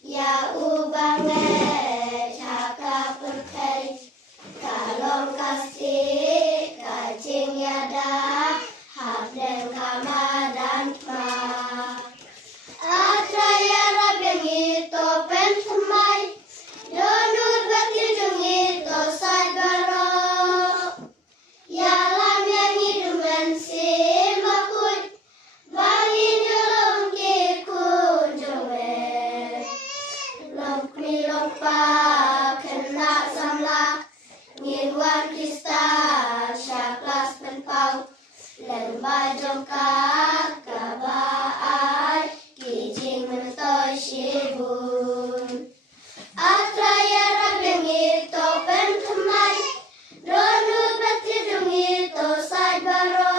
Ya ubange cakap berkai kalong kasih kacing yada hab dan kama dan ma atraya rabengi topen semai donur batirungi to sadbaro yalam yang hiduman si makut bangin yolong kikun jome Long pa kena samla ngirwan kista syaklas penpau lemba jongka kabaai kijing mentoy shibun atraya rabengi to pentemai donu batidungi to saibaro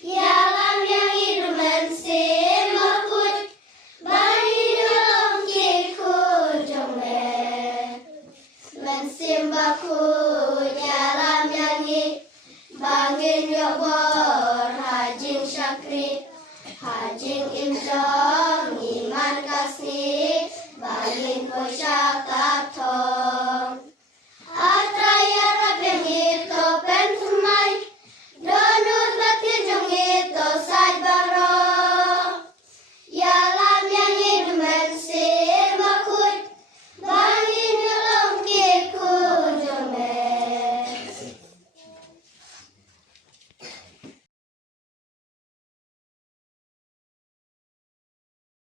yalam yang hiduman si makut Mensimbaku nyalam yangi bangin yobor hajing syakri hajing imjor